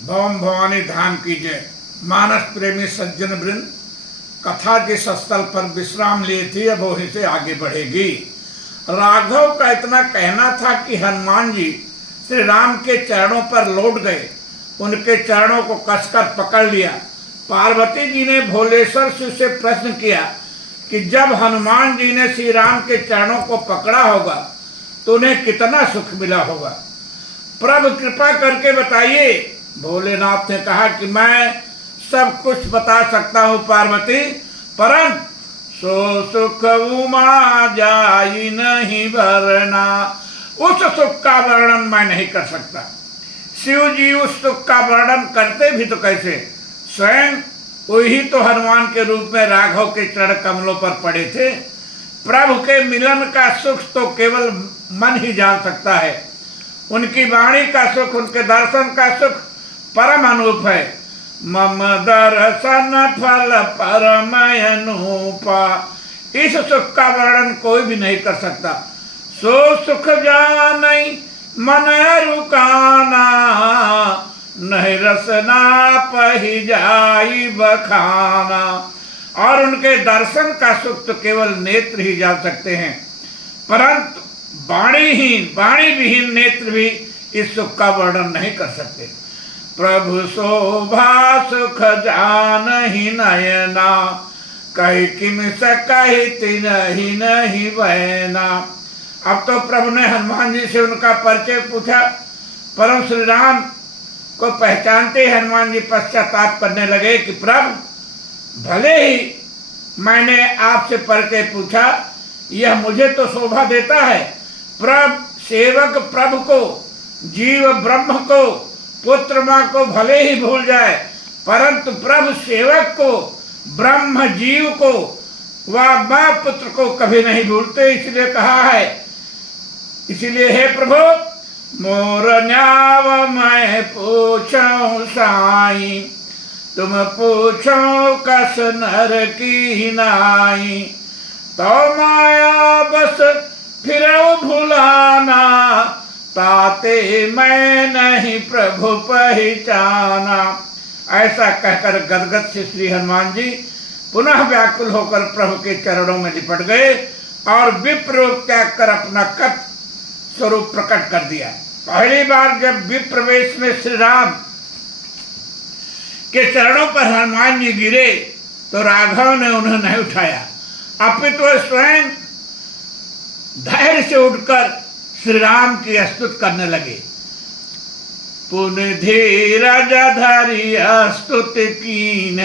भवम भवानी धाम कीजिए। मानस प्रेमी सज्जन वृंद, कथा जिस स्थल पर विश्राम लिए थी अब वहीं से आगे बढ़ेगी। राघव का इतना कहना था कि हनुमान जी श्री राम के चरणों पर लौट गए, उनके चरणों को कसकर पकड़ लिया। पार्वती जी ने भोलेश्वर शिव से प्रश्न किया कि जब हनुमान जी ने श्री राम के चरणों को पकड़ा होगा तो उन्हें कितना सुख मिला होगा, प्रभु कृपा करके बताइए। भोलेनाथ ने कहा कि मैं सब कुछ बता सकता हूँ पार्वती, परंतु सो सुख उमा जाई नहीं वरना, उस सुख का वर्णन मैं नहीं कर सकता। शिव जी उस सुख का वर्णन करते भी तो कैसे, स्वयं वही तो हनुमान के रूप में राघव के चरण कमलों पर पड़े थे। प्रभु के मिलन का सुख तो केवल मन ही जान सकता है, उनकी वाणी का सुख, उनके दर्शन का सुख परम अनूप है। मम दर्शन फल परम अनूपा, इस सुख का वर्णन कोई भी नहीं कर सकता। सो सुख जानई मन रुकाना, नहीं रसना पही जाई बखाना। और उनके दर्शन का सुख तो केवल नेत्र ही जान सकते हैं, परंतु वाणी विहीन नेत्र भी इस सुख का वर्णन नहीं कर सकते। प्रभु शोभा सुख जान ही नयना, कही किम सकहित नहीं नहीं बहना। अब तो प्रभु ने हनुमान जी से उनका परिचय पूछा, परम श्री राम को पहचानते हनुमान जी पश्चाताप करने लगे कि प्रभु भले ही मैंने आपसे परिचय पूछा, यह मुझे तो शोभा देता है। प्रभु सेवक प्रभु को, जीव ब्रह्म को, पुत्र माँ को भले ही भूल जाए, परंतु प्रभु सेवक को, ब्रह्म जीव को व माँ पुत्र को कभी नहीं भूलते। इसलिए कहा है, इसलिए हे प्रभु मोर न्याव मैं पूछूं साई, तुम पूछो कस नर की नाई। तो माया बस फिर भुलाना, ताते मैं नहीं प्रभु पहचाना। ऐसा कहकर गदगद से श्री हनुमान जी पुनः व्याकुल होकर प्रभु के चरणों में लिपट गए और विप्र त्याग कर अपना कत स्वरूप प्रकट कर दिया। पहली बार जब विप्र वेश में श्री राम के चरणों पर हनुमान जी गिरे तो राघव ने उन्हें नहीं उठाया, अपितु तो स्वयं धैर्य से उठकर श्री राम की स्तुति करने लगे। पुण्य धीरज धरि स्तुति कीन,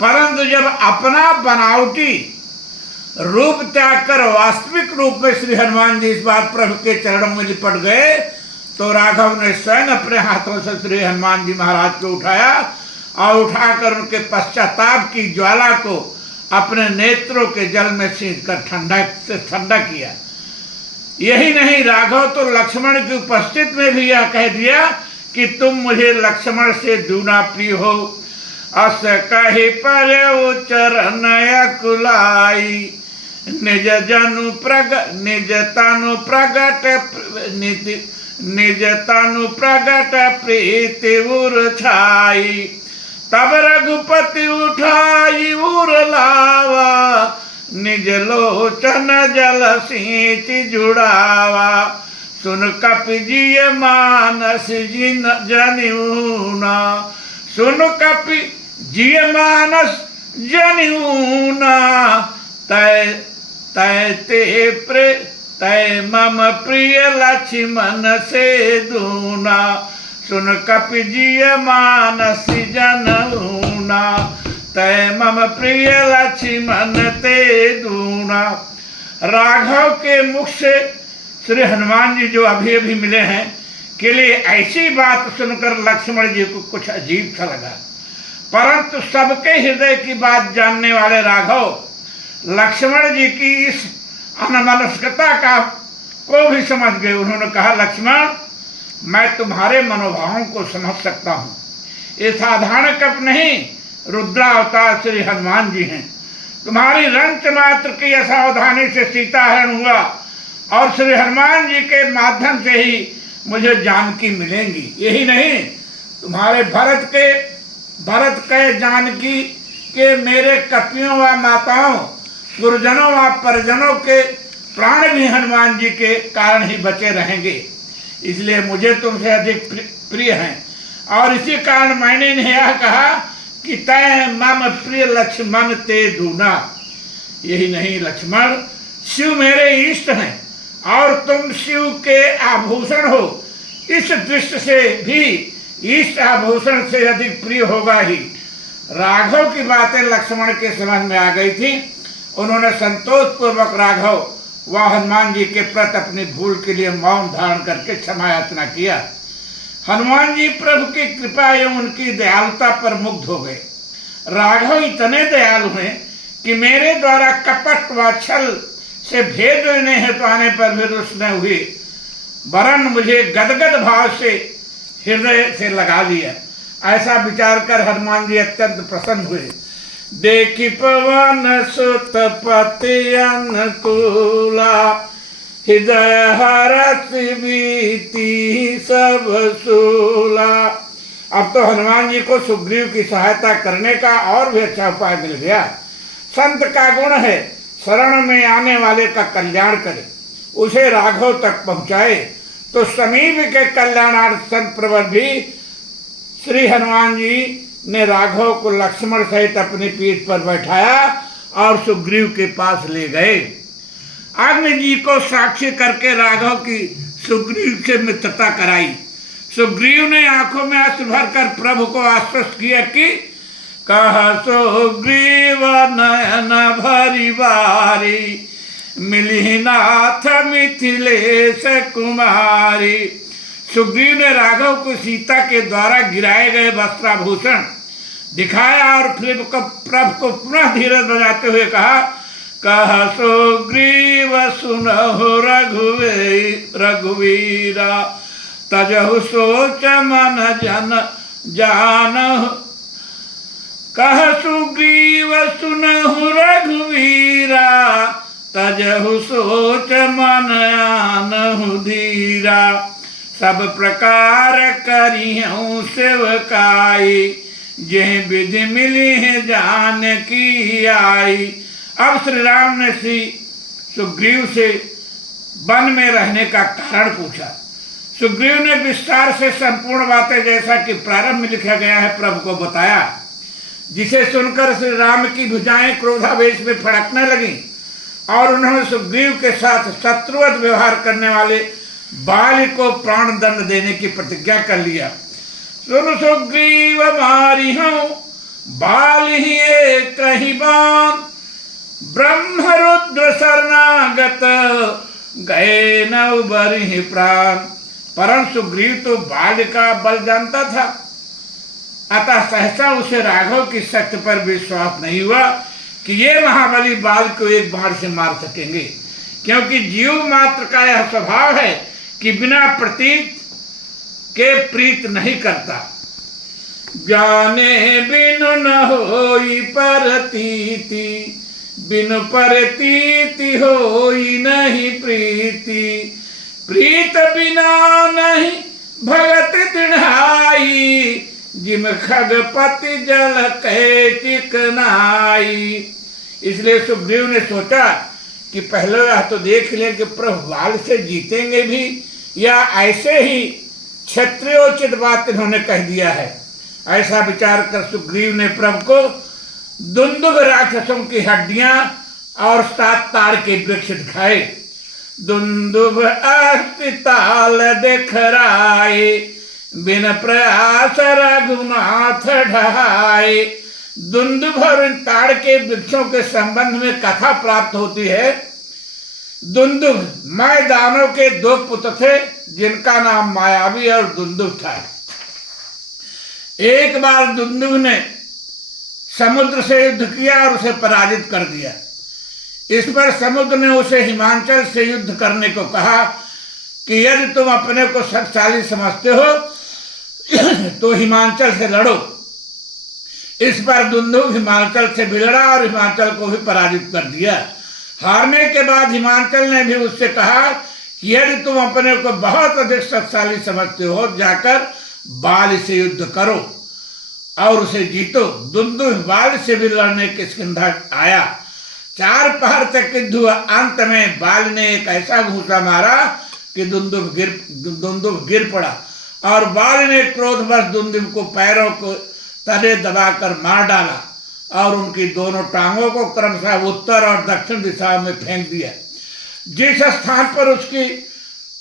परंतु जब अपना बनावटी रूप त्याग कर वास्तविक रूप में श्री हनुमान जी इस बार प्रभु के चरणों में लिपट गए तो राघव ने स्वयं अपने हाथों से श्री हनुमान जी महाराज को उठाया और उठाकर उनके पश्चाताप की ज्वाला को अपने नेत्रों के जल में सींच कर ठंडा किया। यही नहीं, राघव तो लक्ष्मण की उपस्थित में भी यह कह दिया कि तुम मुझे लक्ष्मण से दूना प्रिय हो। अस कही पर चरण कुलाई, निज तनु प्रगट प्रीति उर छाई। तब रघुपति उठाई उर लावा, निज लोचन जल सींच जुड़ावा। सुन कपि जिय मानस जनिऊना, सुन कपि जिय मानस जनिऊना। तय मम प्रिय लक्ष्मण से दूना, सुन कपि जिय मानस जनऊना। तय मम प्रिय लक्ष्मण ते दूना। राघव के मुख से श्री हनुमान जी जो अभी अभी मिले हैं के लिए ऐसी बात सुनकर लक्ष्मण जी को कुछ अजीब सा लगा, परंतु सबके हृदय की बात जानने वाले राघव लक्ष्मण जी की इस अनमनस्कता का को भी समझ गए। उन्होंने कहा, लक्ष्मण मैं तुम्हारे मनोभावों को समझ सकता हूँ, ये साधारण कप नहीं, रुद्रावतार श्री हनुमान जी हैं। तुम्हारी रंच मात्र की असावधानी से सीताहरण हुआ और श्री हनुमान जी के माध्यम से ही मुझे जानकी मिलेंगी। यही नहीं, तुम्हारे भरत के जानकी के मेरे कपियों व माताओं, गुरुजनों व परिजनों के प्राण भी हनुमान जी के कारण ही बचे रहेंगे, इसलिए मुझे तुमसे अधिक प्रिय हैं। और इसी कारण मैंने इन्हें यह कहा कि तय मम प्रिय लक्ष्मण ते दूना। यही नहीं लक्ष्मण, शिव मेरे इष्ट हैं और तुम शिव के आभूषण हो। इस दृष्टि से भी इष्ट आभूषण से अधिक प्रिय होगा ही। राघव की बातें लक्ष्मण के समझ में आ गई थी। उन्होंने संतोष पूर्वक राघव व हनुमान जी के प्रति अपनी भूल के लिए मौन धारण करके क्षमा याचना किया। हनुमान जी प्रभु की कृपा एवं उनकी दयालुता पर मुग्ध हो गए। राघव इतने दयालु हैं कि मेरे द्वारा कपट व छल से भेद लेने हेतु आने पर भी रुष्ट न हुए, वरन मुझे गदगद भाव से हृदय से लगा लिया। ऐसा विचार कर हनुमान जी अत्यंत प्रसन्न हुए। देखी पवन सुत पति अनुकूला, हृदय हरस बीती सब सूला। अब तो हनुमान जी को सुग्रीव की सहायता करने का और भी अच्छा उपाय मिल गया। संत का गुण है शरण में आने वाले का कल्याण करे, उसे राघव तक पहुँचाए। तो समीप के कल्याणार्थ संत प्रवर भी श्री हनुमान जी ने राघव को लक्ष्मण सहित अपनी पीठ पर बैठाया और सुग्रीव के पास ले गए। अग्नि जी को साक्षी करके राघव की सुग्रीव से मित्रता कराई। सुग्रीव ने आंखों में आंसू भरकर प्रभु को आश्वस्त किया कि कह सुग्रीव नयन भरी बारी, मिली नाथ मिथिलेश कुमारी। सुग्रीव ने राघव को सीता के द्वारा गिराए गए वस्त्राभूषण दिखाया और फिर प्रभु को पुनः धीरज बजाते हुए कहा, कह सुग्रीव सुनहु रघुवीरा, तजहु सोच मन जन जानहु। कह सुग्रीव सुनहु रघुवीरा, तजहु सोच मन आनहु धीरा। सब प्रकार करिहूँ सेवकाई, जेह विधि मिली है जान की आई। अब श्री राम ने श्री सुग्रीव से वन में रहने का कारण पूछा। सुग्रीव ने विस्तार से संपूर्ण बातें जैसा कि प्रारंभ में लिखा गया है प्रभु को बताया, जिसे सुनकर श्री राम की भुजाएं क्रोधावेश में फड़कने लगी और उन्होंने सुग्रीव के साथ शत्रुवत व्यवहार करने वाले बाली को प्राण दंड देने की प्रतिज्ञा कर लिया। सुन सुग्रीव मारी हूँ बाल ही कहीं बान, ब्रह्म रुद्र शरणागत गए न उबरी प्राण। परंतु सुग्रीव तो बाल का बल जानता था, अतः सहसा उसे राघव की शक्ति पर विश्वास नहीं हुआ कि ये महाबली बाल को एक बाण से मार सकेंगे, क्योंकि जीव मात्र का यह स्वभाव है कि बिना प्रतीत के प्रीत नहीं करता। जाने बिनु न होई परतीति, बिनु परतीति होई नहीं प्रीति। प्रीत बिना नहीं भगत दृढ़ाई, जिम खगपति जल कहे चिकनाई। इसलिए सुग्रीव ने सोचा कि पहले यह तो देख लें कि प्रभु बाल से जीतेंगे भी या ऐसे ही क्षत्रियोचित बात इन्होंने कह दिया है। ऐसा विचार कर सुग्रीव ने प्रभु को दुंदुभ राक्षसों की हड्डियां और 7 ताड़ के वृक्ष दिखाए। दुंदुभ अस्तिताल दिखराए, बिन प्रयास रघुनाथ ढहाए। दुंदुभ और इन ताड़ के वृक्षों के संबंध में कथा प्राप्त होती है। दुंदुभ मैदानों के 2 पुत्र थे, जिनका नाम मायावी और दुंदुभ था। एक बार दुंदुभ ने समुद्र से युद्ध किया और उसे पराजित कर दिया। इस पर समुद्र ने उसे हिमाचल से युद्ध करने को कहा कि यदि तुम अपने को शक्तिशाली समझते हो तो हिमाचल से लड़ो। इस पर दुंदुभ हिमाचल से भी लड़ा और हिमाचल को भी पराजित कर दिया। हारने के बाद हिमाचल ने भी उससे कहा कि यदि तुम अपने को बहुत अधिक शक्तिशाली समझते हो, जाकर बाल से युद्ध करो और उसे जीतो। दुंदुभ बाल से भी लड़ने किष्किंधा आया। 4 पहर तक युद्ध हुआ। अंत में बाल ने एक ऐसा घूंसा मारा कि दुंदुभ गिर पड़ा और बाल ने क्रोधवश दुंदुभ को पैरों को तले दबाकर मार डाला और उनकी दोनों टांगों को क्रमशः उत्तर और दक्षिण दिशा में फेंक दिया। जिस स्थान पर उसकी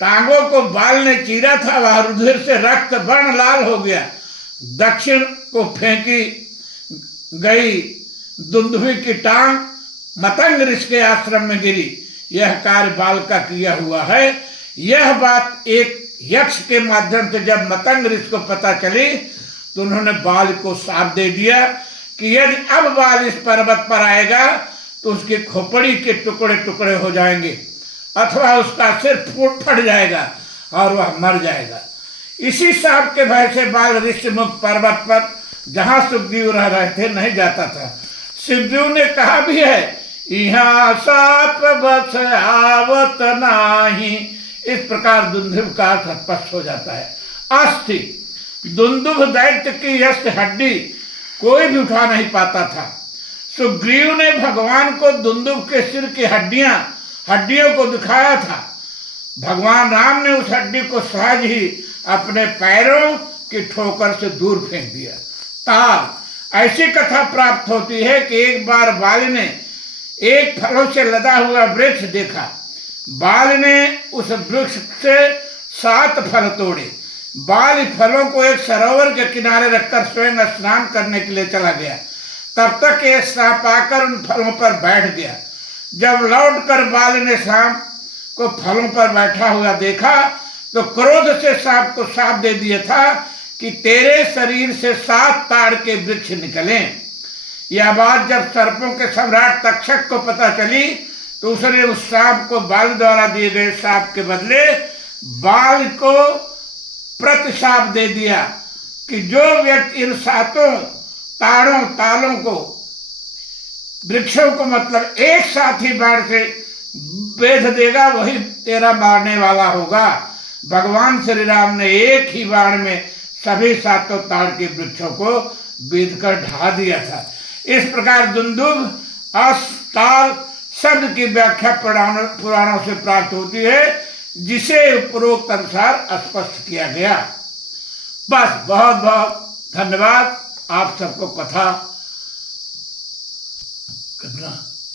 टांगों को बाल ने चीरा था वह रुधिर से रक्त वर्ण लाल हो गया। दक्षिण को फेंकी गई दुंदुभी की टांग मतंग ऋषि के आश्रम में गिरी। यह कार्य बाल का किया हुआ है। यह बात एक यक्ष के माध्यम से जब मतंग ऋषि को पता चली तो उन्होंने बाल को शाप दे दिया कि यदि अब बाल इस पर्वत पर आएगा तो उसकी खोपड़ी के टुकड़े टुकड़े हो जाएंगे अथवा उसका सिर फट जाएगा और वह मर जाएगा। इसी शाप के भय से बाल ऋषिमुख पर्वत पर जहां सुखदेव रह रहे थे नहीं जाता था। शिवदेव ने कहा भी है, यहाँ साप बस आवत नाही। इस प्रकार दुंदुभ का अर्थ स्पष्ट हो जाता है। अस्थि दुंदुभ दैत्य की यस्त हड्डी कोई भी उठा नहीं पाता था। सुग्रीव ने भगवान को दुंदुभ के सिर की हड्डियों को दिखाया था। भगवान राम ने उस हड्डी को सहज ही अपने पैरों की ठोकर से दूर फेंक दिया। ताल ऐसी कथा प्राप्त होती है कि एक बार बाल ने एक फलों से लदा हुआ वृक्ष देखा। बाल ने उस वृक्ष से 7 फल तोड़े। बाल फलों को एक सरोवर के किनारे रखकर स्वयं स्नान करने के लिए चला गया। तब तक एक सांप आकर उन फलों पर बैठ गया। जब लौटकर बाल ने सांप को फलों पर बैठा हुआ देखा तो क्रोध से सांप को शाप दे दिया था कि तेरे शरीर से 7 ताड़ के वृक्ष निकले। यह बात जब सर्पों के सम्राट तक्षक को पता चली तो उसने उस सांप को बाल द्वारा दिए गए शाप के बदले बाल को प्रतिशाप दे दिया कि जो व्यक्ति इन 7 तालों को वृक्षों को मतलब एक साथ ही बाण से बेध देगा वही तेरा मारने वाला होगा। भगवान श्री राम ने एक ही बाण में सभी 7 ताड़ के वृक्षों को बेध कर ढा दिया था। इस प्रकार दुंदुभ अस्ताल शब्द की व्याख्या पुराणों से प्राप्त होती है जिसे उपरोक्त अनुसार स्पष्ट किया गया। बस बहुत बहुत धन्यवाद। आप सबको कथा करना